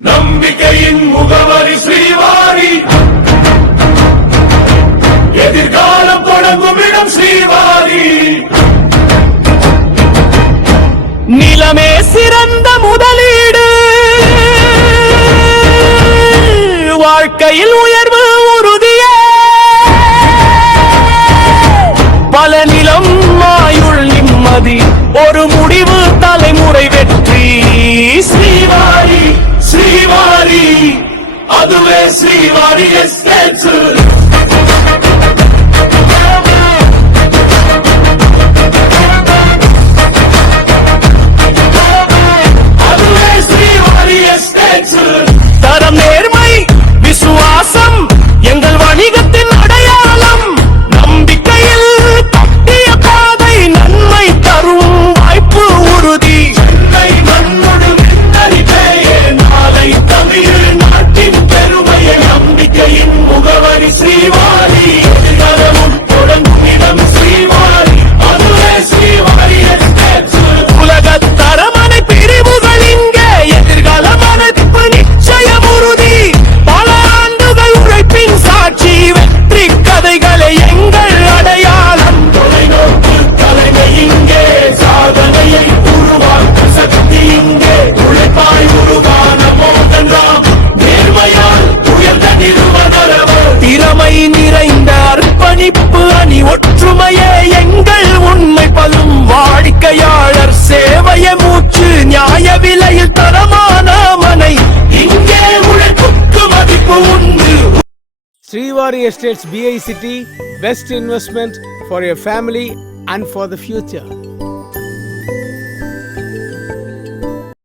நம்பிக்கையின் முகவரி ஸ்ரீவாரி, எதிர்காலம் தொடங்கும் இடம் ஸ்ரீவாரி. நிலமே சிறந்த முதலீடு, வாழ்க்கையில் உயர்வு உறுதியே. பல நிலம் ஆயுள் நிம்மதி, ஒரு முடிவு தலைமுறை வெற்றி. ஸ்ரீவாரி ஸ்ரீவாரி, அதுவே ஸ்ரீவாரி எஸ்டேட்ஸ். அதுவே ஸ்ரீவாரி எஸ்டேட்ஸ். தரம், நேர்மை, விசுவாசம் எங்கள் வணிகத்தின் அடையாளம். நம்பிக்கையில் கட்டிய பாதை, நன்மை தரும் வாய்ப்பு உறுதி. சென்னை மண்ணோடு மின்னறிவே, நாளை தமிழ்நாட்டின் பெருமையை. நம்பிக்கையின் முகவரி ஸ்ரீவாரி, எதிர்காலமும் தொடங்கும் இடம் ஸ்ரீவாரி, அதுவே ஸ்ரீவாரி எஸ்டேட்ஸ். உலகத் தரமனை பிரிவுகள் இங்கே, எதிர்காலம் அனைத்து நிச்சயம் உறுதி. பல ஆண்டுகள் உழைப்பின் சாட்சி, வெற்றி கதைகளை எங்கள் அடையாளம். தொலைநோக்கு தலைமை இங்கே, சாதனையை உருவாக்கும் சக்தி இங்கே. உழைப்பாய் உருவான மோகன் ராம், நேர்மையால் உயர்ந்த நிறுவனரவர். திறமை நிறைந்த அர்ப்பணிப்பு அணி, ஒற்றுமையே எங்கள் உண்மை பலும். வாடிக்கையாளர் சேவைய மூச்சு, நியாய விலையில் தரமான மனை. இங்கே உழைப்புக்கு மதிப்பு உண்டு. Srivari Estates BI City, best investment for your family and for the future.